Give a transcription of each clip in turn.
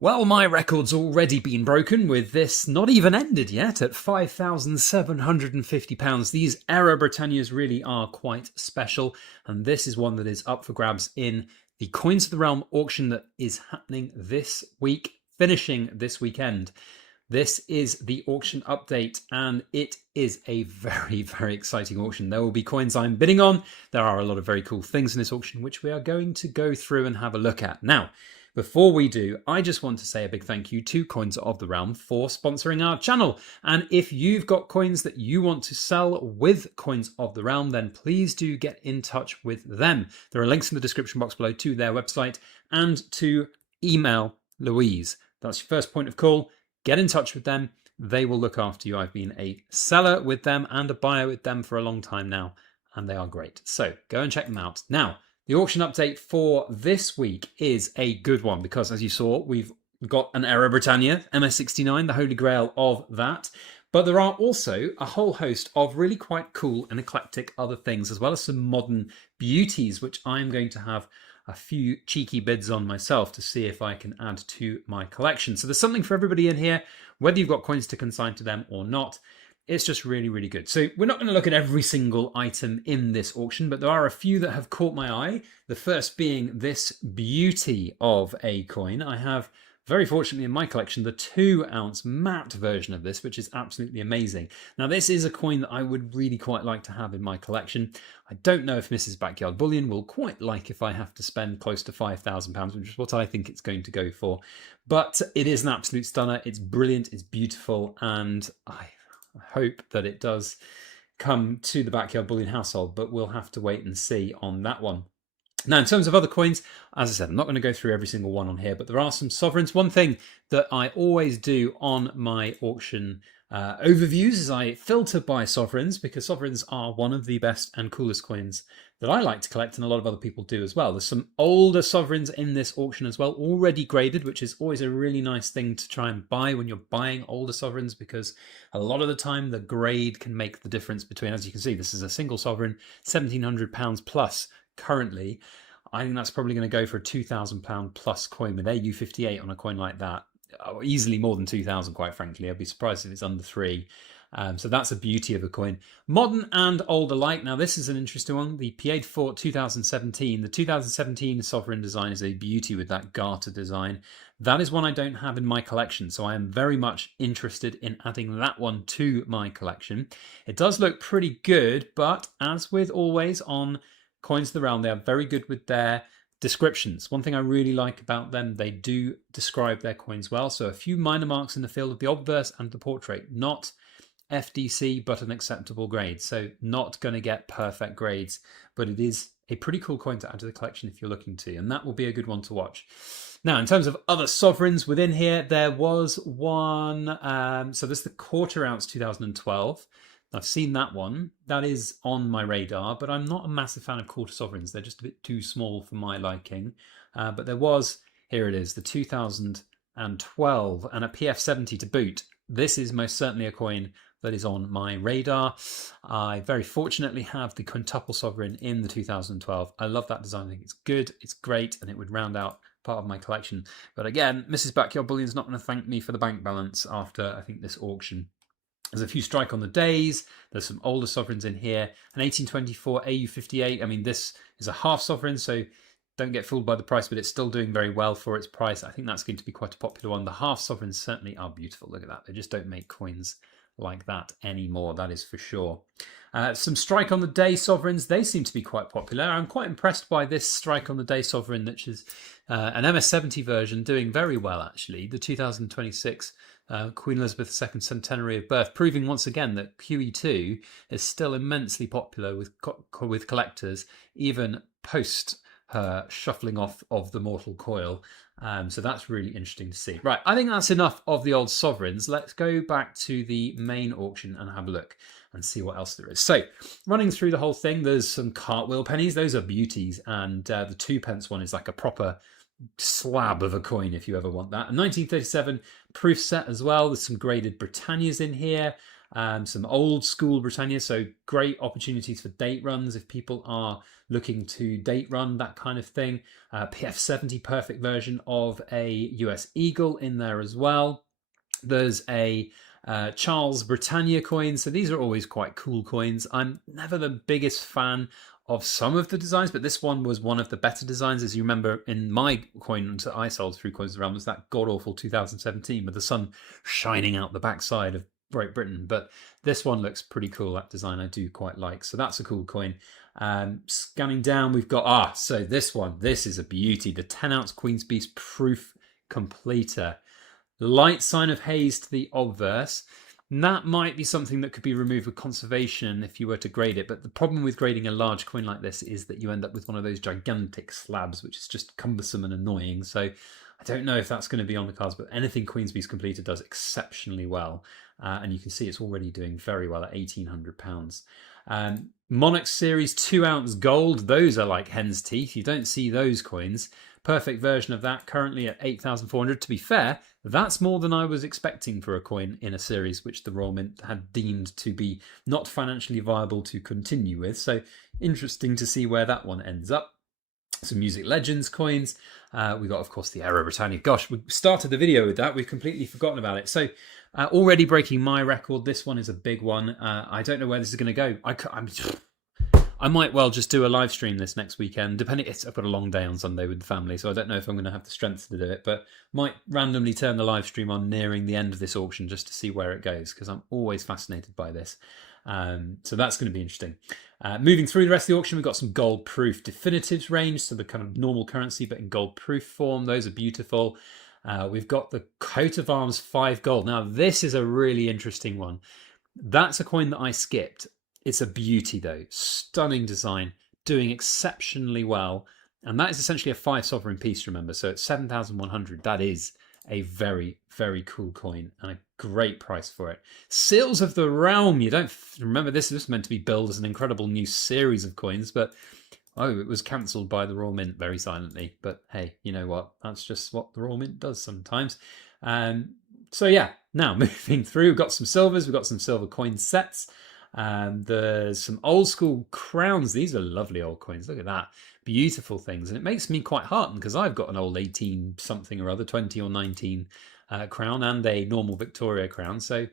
Well, my record's already been broken with this not even ended yet at £5,750. These Era Britannias really are quite special, and this is one that is up for grabs in the Coins of the Realm auction that is happening this week, finishing this weekend. This is the auction update, and it is a very, very exciting auction. There will be coins I'm bidding on. There are a lot of very cool things in this auction, which we are going to go through and have a look at. Now, before we do, I just want to say a big thank you to Coins of the Realm for sponsoring our channel. And if you've got coins that you want to sell with Coins of the Realm, then please do get in touch with them. There are links in the description box below to their website and to email Louise. That's your first point of call. Get in touch with them. They will look after you. I've been a seller with them and a buyer with them for a long time now, and they are great. So go and check them out. Now, the auction update for this week is a good one because, as you saw, we've got an Era Britannia, MS69, the holy grail of that. But there are also a whole host of really quite cool and eclectic other things, as well as some modern beauties, which I'm going to have a few cheeky bids on myself to see if I can add to my collection. So there's something for everybody in here, whether you've got coins to consign to them or not. It's just really, really good. So we're not going to look at every single item in this auction, but there are a few that have caught my eye. The first being this beauty of a coin. I have, very fortunately in my collection, the 2-ounce matte version of this, which is absolutely amazing. Now, this is a coin that I would really quite like to have in my collection. I don't know if Mrs. Backyard Bullion will quite like if I have to spend close to £5,000, which is what I think it's going to go for. But it is an absolute stunner. It's brilliant, it's beautiful, and I hope that it does come to the Backyard Bullion household, but we'll have to wait and see on that one. Now, in terms of other coins, as I said, I'm not going to go through every single one on here, but there are some sovereigns. One thing that I always do on my auction overviews is I filter by sovereigns, because sovereigns are one of the best and coolest coins that I like to collect, and a lot of other people do as well. There's some older sovereigns in this auction as well, already graded, which is always a really nice thing to try and buy when you're buying older sovereigns, because a lot of the time the grade can make the difference between, as you can see, this is a single sovereign, £1,700 plus currently. I think that's probably going to go for a £2,000 plus coin with AU58 on a coin like that. Oh, easily more than 2,000, quite frankly. I'd be surprised if it's under 3. So that's a beauty of a coin. Modern and old alike. Now, this is an interesting one. The Pied Fort 2017. The 2017 Sovereign design is a beauty with that garter design. That is one I don't have in my collection, so I am very much interested in adding that one to my collection. It does look pretty good, but as with always on Coins of the Realm, they are very good with their descriptions. One thing I really like about them, they do describe their coins well. So a few minor marks in the field of the obverse and the portrait, not FDC, but an acceptable grade. So not going to get perfect grades, but it is a pretty cool coin to add to the collection if you're looking to, and that will be a good one to watch. Now, in terms of other sovereigns within here, there was one, so there's the quarter-ounce 2012. I've seen that one. That is on my radar, but I'm not a massive fan of quarter sovereigns. They're just a bit too small for my liking. But there was, here it is, the 2012 and a PF70 to boot. This is most certainly a coin that is on my radar. I very fortunately have the quintuple sovereign in the 2012. I love that design. I think it's good, it's great, and it would round out part of my collection. But again, Mrs. Backyard Bullion's not going to thank me for the bank balance after, I think, this auction. There's a few strike on the days. There's some older sovereigns in here. An 1824 AU58. I mean, this is a half sovereign, so don't get fooled by the price, but it's still doing very well for its price. I think that's going to be quite a popular one. The half sovereigns certainly are beautiful. Look at that. They just don't make coins like that anymore, that is for sure. Some strike on the day sovereigns, they seem to be quite popular. I'm quite impressed by this strike on the day sovereign, which is an MS70 version, doing very well actually. The 2026 Queen Elizabeth II centenary of birth, proving once again that QE2 is still immensely popular with collectors, even post her shuffling off of the mortal coil. So that's really interesting to see. Right, I think that's enough of the old sovereigns. Let's go back to the main auction and have a look and see what else there is. So running through the whole thing, there's some cartwheel pennies. Those are beauties. And the 2p one is like a proper slab of a coin if you ever want that. A 1937 proof set as well. There's some graded Britannias in here. some old school Britannia, so great opportunities for date runs if people are looking to date run, that kind of thing. PF70 perfect version of a US Eagle in there as well. There's a Charles Britannia coin, so these are always quite cool coins. I'm never the biggest fan of some of the designs, but this one was one of the better designs. As you remember, in my coin that I sold through Coins of the Realm was that god-awful 2017 with the sun shining out the backside of Great Britain. But this one looks pretty cool. That design I do quite like, so that's a cool coin. Scanning down, we've got so this one, this is a beauty, the 10-ounce Queen's Beast proof completer. Light sign of haze to the obverse. And that might be something that could be removed with conservation if you were to grade it, but the problem with grading a large coin like this is that you end up with one of those gigantic slabs, which is just cumbersome and annoying. So I don't know if that's going to be on the cards, but anything Queen's Beast completed does exceptionally well. And you can see it's already doing very well at £1,800. Monarch Series 2-ounce gold, those are like hen's teeth. You don't see those coins. Perfect version of that, currently at 8,400. To be fair, that's more than I was expecting for a coin in a series which the Royal Mint had deemed to be not financially viable to continue with. So interesting to see where that one ends up. Some Music Legends coins. We got, of course, the Era Britannia. Gosh, we started the video with that. We've completely forgotten about it. So already breaking my record. This one is a big one. I don't know where this is going to go. I might well just do a live stream this next weekend, depending. I've got a long day on Sunday with the family, so I don't know if I'm going to have the strength to do it, but might randomly turn the live stream on nearing the end of this auction just to see where it goes, because I'm always fascinated by this. So that's going to be interesting. Moving through the rest of the auction, we've got some gold proof definitives range, so the kind of normal currency, but in gold proof form. Those are beautiful. We've got the coat of arms 5 gold. Now, this is a really interesting one. That's a coin that I skipped. It's a beauty though, stunning design, doing exceptionally well. And that is essentially a 5 sovereign piece, remember, so it's 7,100. That is a very, very cool coin and a great price for it. Seals of the Realm, you don't remember this was meant to be billed as an incredible new series of coins, but it was cancelled by the Royal Mint very silently. But hey, you know what, that's just what the Royal Mint does sometimes. So yeah, now moving through, we've got some silvers, we've got some silver coin sets. There's some old school crowns. These are lovely old coins. Look at that. Beautiful things. And it makes me quite heartened because I've got an old 18 something or other, 20 or 19 crown and a normal Victoria crown. So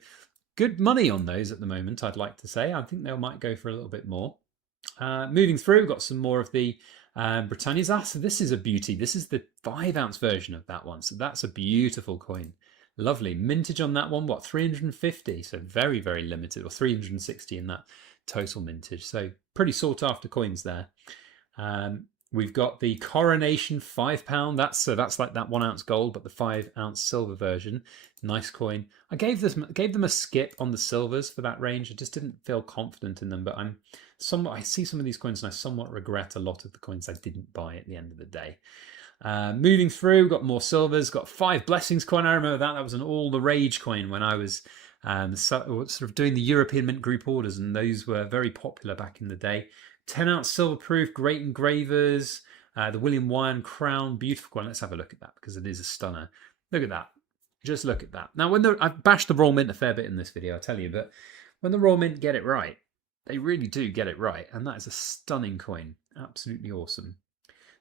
good money on those at the moment, I'd like to say. I think they might go for a little bit more. Moving through, we've got some more of the Britannias. So this is a beauty. This is the 5-ounce version of that one. So that's a beautiful coin. Lovely. Mintage on that one, what, 350? So very, very limited, or 360 in that total mintage. So pretty sought after coins there. We've got the Coronation £5. That's like that 1-ounce gold, but the 5-ounce silver version. Nice coin. I gave them a skip on the silvers for that range. I just didn't feel confident in them, but I see some of these coins and I somewhat regret a lot of the coins I didn't buy at the end of the day. Moving through, we've got more silvers, got 5 Blessings coin. I remember that was an all the rage coin when I was sort of doing the European Mint group orders, and those were very popular back in the day. 10-ounce silver proof, great engravers, the William Wyan crown, beautiful one. Let's have a look at that because it is a stunner. Look at that. Just look at that. Now, I've bashed the Royal Mint a fair bit in this video, I tell you, but when the Royal Mint get it right, they really do get it right, and that is a stunning coin. Absolutely awesome.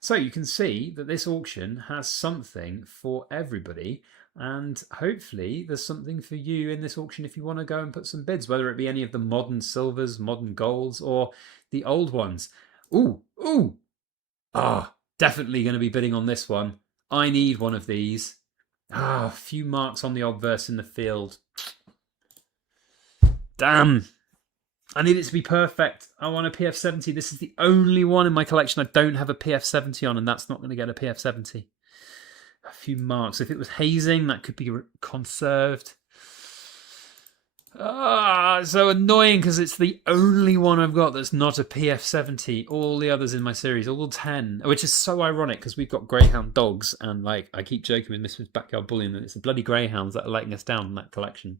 So you can see that this auction has something for everybody, and hopefully there's something for you in this auction if you want to go and put some bids, whether it be any of the modern silvers, modern golds, or the old ones. Definitely going to be bidding on this one. I need one of these. A few marks on the obverse in the field. Damn. I need it to be perfect. I want a PF70. This is the only one in my collection I don't have a PF70 on, and that's not going to get a PF70. A few marks. If it was hazing, that could be conserved. So annoying because it's the only one I've got that's not a PF70. All the others in my series, all 10, which is so ironic because we've got greyhound dogs, and like I keep joking with Mrs. Backyard Bullion that it's the bloody greyhounds that are letting us down in that collection.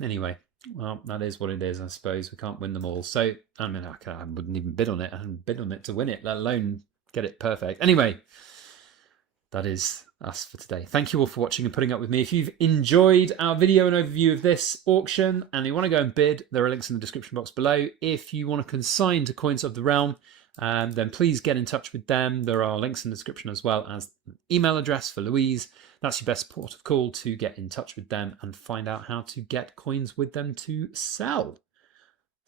Anyway, well, that is what it is, I suppose. We can't win them all. So, I mean, I wouldn't even bid on it. I hadn't bid on it to win it, let alone get it perfect. Anyway, that is us for today. Thank you all for watching and putting up with me. If you've enjoyed our video and overview of this auction and you want to go and bid, there are links in the description box below. If you want to consign to Coins of the Realm, then please get in touch with them. There are links in the description as well as an email address for Louise. That's your best port of call to get in touch with them and find out how to get coins with them to sell.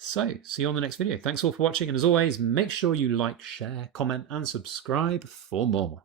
So, see you on the next video. Thanks all for watching, and as always, make sure you like, share, comment, and subscribe for more.